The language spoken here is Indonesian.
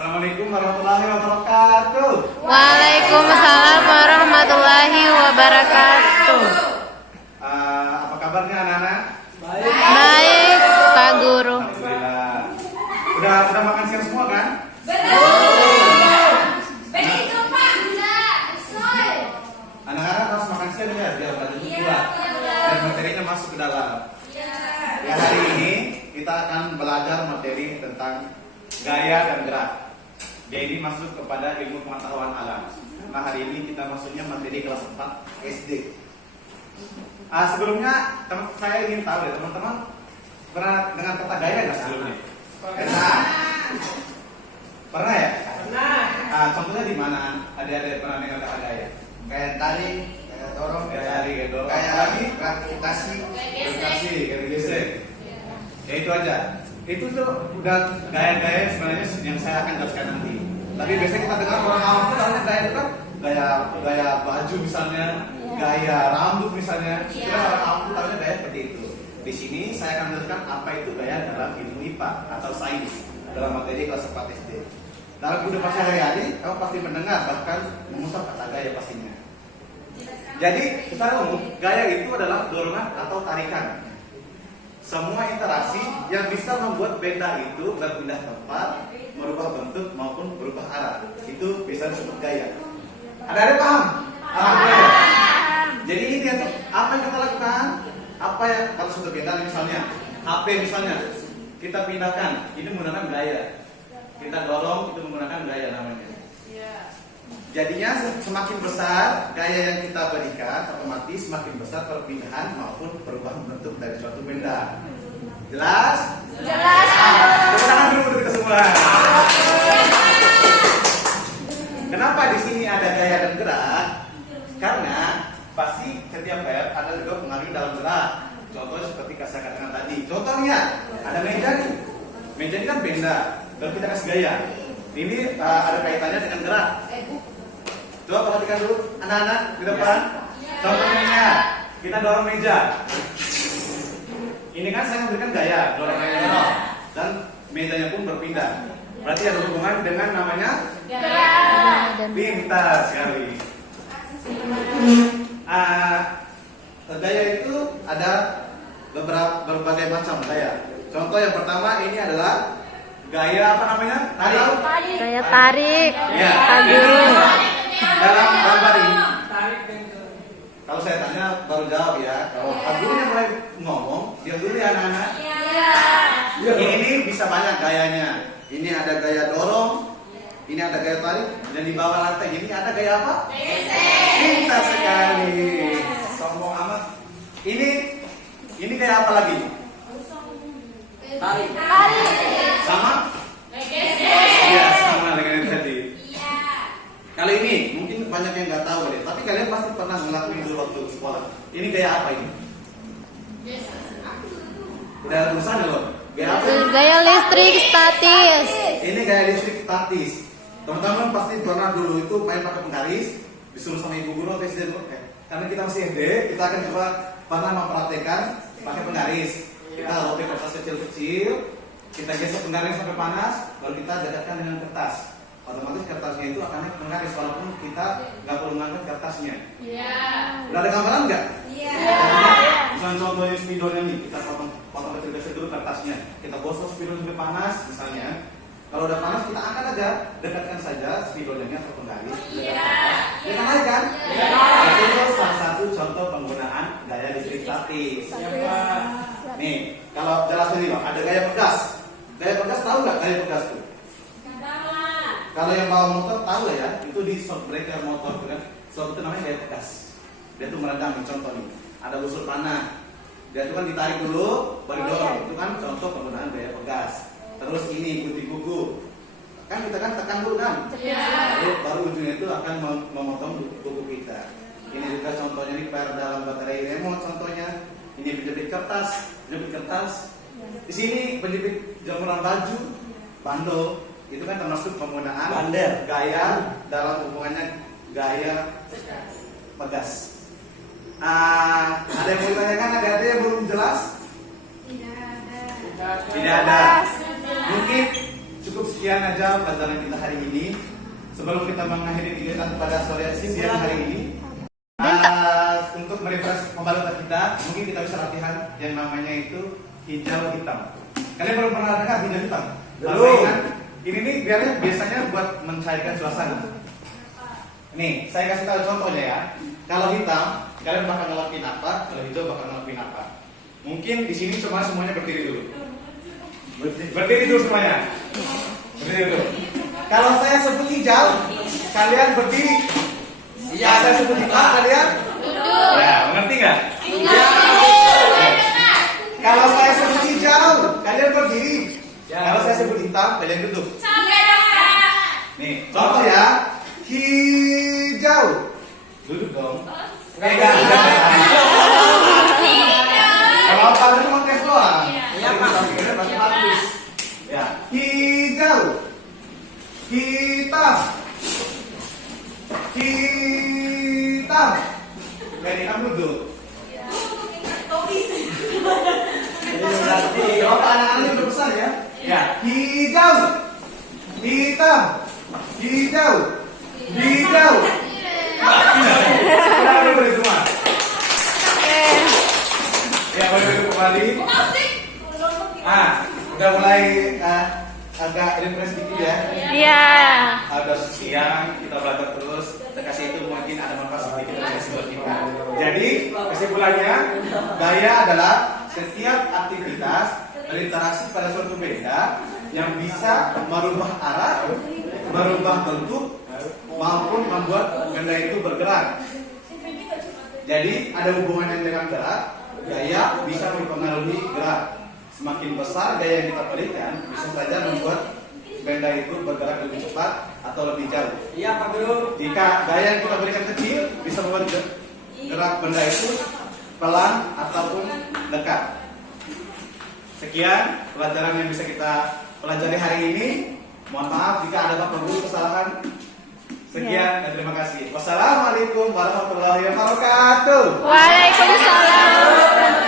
Assalamualaikum warahmatullahi wabarakatuh. Waalaikumsalam warahmatullahi wabarakatuh. Apa kabarnya anak-anak? Baik, Pak Guru. Alhamdulillah. Udah makan siang semua kan? Anak-anak harus makan siang ya biar badan kuat dan materinya masuk ke dalam. Ya, hari ini kita akan belajar materi tentang gaya dan gerak. Dia ini masuk kepada ilmu pengetahuan alam. Nah, hari ini kita masuknya materi kelas 4 SD. Sebelumnya saya ingin tahu ya teman-teman pernah dengar kata gaya nggak sebelumnya? Pernah ya? Pernah. Contohnya di mana? Ada pernah dengar kata gaya? Kayak tarik, kayak dorong, Kayak dorong. kayak Lagi? gravitasi. Kayak gesek. Ya itu aja. Itu tuh udah gaya-gaya sebenarnya yang saya akan jelaskan nanti. Tapi biasanya kita dengar orang awam tuh tahu gaya itu kan gaya baju misalnya, gaya rambut misalnya. Kita orang awam tuh tahunya gaya seperti itu. Di sini saya akan menjelaskan apa itu gaya dalam ilmu IPA atau sains dalam materi kelas 4 SD. Dalam kehidupan sehari-hari, kamu pasti mendengar bahkan mengusap kata gaya pastinya. Jadi secara umum gaya itu adalah dorongan atau tarikan. Semua interaksi yang bisa membuat benda itu berpindah tempat, merubah bentuk maupun berubah arah, itu bisa disebut gaya. Ada paham? Alhamdulillah. Jadi ini dia tuh, apa yang kita lakukan? Apa yang kalau sudah benda misalnya, HP misalnya, kita pindahkan, ini menggunakan gaya. Kita dorong, itu menggunakan gaya namanya. Jadinya semakin besar gaya yang kita berikan, otomatis semakin besar perpindahan maupun perubahan bentuk dari suatu benda. Jelas? Jelas. Tepuk tangan dulu untuk kita semua. Kenapa di sini ada gaya dan gerak? Karena pasti setiap gaya ada juga pengaruh dalam gerak. Contoh seperti saya katakan tadi. Contohnya ada meja nih. Meja ini kan benda, dan kita kasih gaya. Ini ada kaitannya dengan gerak. Coba perhatikan dulu anak-anak di depan. Contohnya kita dorong meja. Ini kan saya memberikan gaya dorong meja dan mejanya pun berpindah. Berarti ada hubungan dengan namanya pintar sekali. Gaya itu ada berbagai macam gaya. Contoh yang pertama ini adalah gaya apa namanya? Tarik. Saya tarik, Ya, Pak Guru. dalam gambar ini. Kalau saya tanya baru jawab ya. Kalau Pak Guru yang mulai ngomong, diam dulu ya anak-anak. Ini bisa banyak gayanya. Ini ada gaya dorong, ini ada gaya tarik, dan di bawah lantai ini ada gaya apa? Pintar sekali. Sombong amat. Ini gaya apa lagi? Tarik. Sama? Ya, sama dengan yang tadi. Kali ini mungkin banyak yang nggak tahu deh, tapi kalian pasti pernah ngelakuin dulu waktu sekolah. Ini gaya apa ini? Udah ada tulisannya loh. Gaya apa? Gaya listrik statis. Ini gaya listrik statis. Teman-teman pasti pernah dulu itu main pakai penggaris, disuruh sama ibu guru atau SD. Karena kita masih SD, kita akan coba pernah mempraktekkan pakai penggaris. Kita robek kertas kecil-kecil, kita gesek penggaris sampai panas, baru kita dekatkan dengan kertas. Otomatis kertasnya itu akan naik penggaris walaupun kita nggak perlu mengangkat kertasnya. Udah ada gambaran nggak? Misalnya contohnya spidolnya nih, kita potong kecil-kecil dulu kertasnya. Kita gosok spidol sampai panas misalnya. Kalau udah panas kita angkat aja, dekatkan saja spidolnya atau penggaris. Dia kan naik kan? Itu salah satu contoh penggunaan gaya listrik statis. Nih, kalau jelasnya nih Bang, ada gaya pegas. Gaya pegas tahu nggak gaya pegas tuh? Kalau yang bawa motor tahu ya, itu di shock breaker motor kan. So itu namanya gaya pegas. Dia tuh meredam nih, contoh nih. Ada busur panah. Dia tuh kan ditarik dulu, baru dorong. Itu kan contoh penggunaan gaya pegas. Terus ini gunting kuku. Kan kita kan tekan dulu kan? Baru ujungnya itu akan memotong kuku kita. Ini juga contohnya nih per dalam baterai remote contohnya. Ini penjepit kertas, Di sini penjepit jemuran baju, bandol. Itu kan termasuk penggunaan gaya dalam hubungannya gaya pegas. Ada yang mau ditanyakan? Ada yang belum jelas? Tidak ada. Mungkin cukup Cukup sekian aja pelajaran kita hari ini. Sebelum kita mengakhiri kegiatan pada sore siang hari ini, untuk merefresh pembalutan kita, mungkin kita bisa latihan yang namanya itu hijau hitam. Kalian belum pernah dengar hijau hitam? Belum. Ini nih biasanya buat mencairkan suasana. Nih, saya kasih tahu contohnya ya. Kalau hitam, kalian bakal ngelakuin apa? Kalau hijau bakal ngelakuin apa? Mungkin di sini semuanya berdiri dulu. Berdiri dulu semuanya. Berdiri dulu. Kalau saya sebut hijau, kalian berdiri. Ya, saya sebut hitam, kalian? Ya, mengerti nggak? Kalau saya sebut hijau, kalian berdiri. Kalau saya sebut hitam, kalian duduk. Nih, contoh ya. Hijau. Duduk dong. Enggak. Kalau apa itu cuma tes doang. Iya, Pak. Pasti bagus. Ya, hijau. Hitam. Hitam. Jadi kamu duduk. Kalau anak-anak udah besar ya. Ya, hijau. Hitam. Hijau. Hijau. Udah boleh semua. Ya, boleh duduk kembali. Udah mulai agak refresh dikit ya. Iya. Ada siang kita belajar terus. Kita kasih itu mungkin ada manfaat sedikit dari buat kita. Jadi kesimpulannya, gaya adalah setiap aktivitas berinteraksi pada suatu benda yang bisa merubah arah, merubah bentuk, maupun membuat benda itu bergerak. Jadi ada hubungannya dengan gerak. Gaya bisa mempengaruhi gerak. Semakin besar gaya yang kita berikan, bisa saja membuat benda itu bergerak lebih cepat atau lebih jauh. Iya, Pak Guru. Jika gaya yang kita berikan kecil, bisa membuat gerak benda itu pelan ataupun dekat. Sekian pelajaran yang bisa kita pelajari hari ini. Mohon maaf jika ada Bapak Guru kesalahan. Sekian dan terima kasih. Wassalamualaikum warahmatullahi wabarakatuh. Waalaikumsalam.